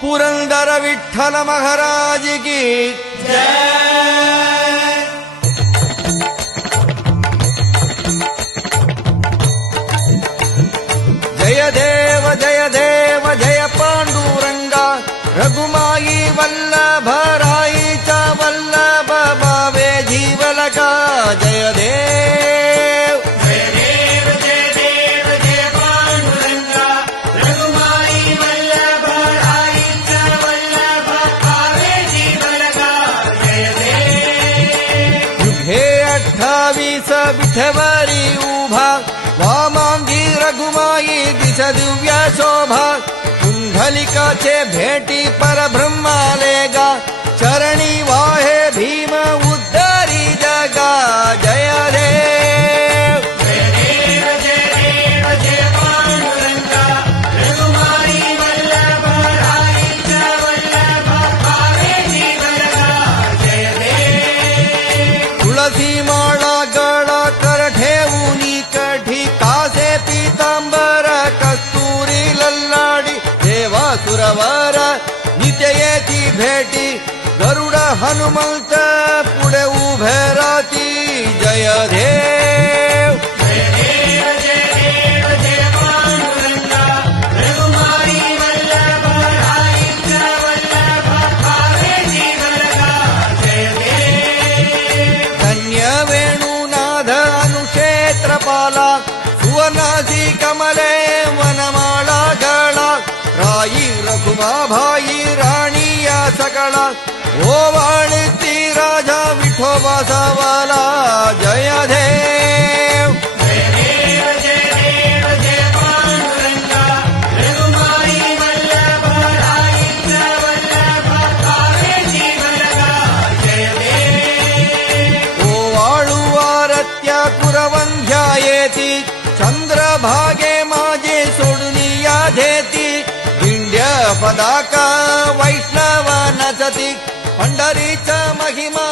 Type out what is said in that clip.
पुरंदर विठ्ठल महाराज की जय। जय देव जय देव जय पांडुरंगा रघुमाई वल्लभ राईचा वल्लभ भावे जीवलका जय देव जय देव जय देव जय पांडुरंगा रघुमाई वल्लभ राईचा वल्लभ भावे जीवलका जय देव। युगे 28 विठेवरी उभा वामांगी रघुमाई दिश दिव्य शोभा कुंडलिकाचे भेटी परब्रह्मालेगा चरणी वाहे भीम उद्धारी जगा जय देव जय देव जय देव जय पांडुरंगा रघुमाई वल्लभ राईचा वल्लभ भावे जीवलका जय देव। तुळसी माळा गळा कर ठेवूनी कठी कासे पीतांबर कस्तुरी लल्लाडी देवा सुरवर नित्य येती भेटी गरुड हनुमंत पुढे उभे राहती जय देव जय देव जय देव जय पांडुरंगा रघुमाई वल्लभ राईचा वल्लभ भावे जीवलका जय देव। धन्य वेणुनाथ अनुक्षेत्रपाला सुवर्णासी कमले वनमाळा गळा राई रघुमा भाई राणी या सकळा ओवाळती राजा विठोबा सावाला जय देव जय देव जय देव जय पांडुरंगा रघुमाई वल्लभ राईचा वल्लभ भावे जीवलका जय देव। ओवाळू आरत्या कुरवंध्या येती चंद्रभागे माझे सोडून या धेती दिंड्य पदाका वैष्णव नचती पंढरीचा महिमा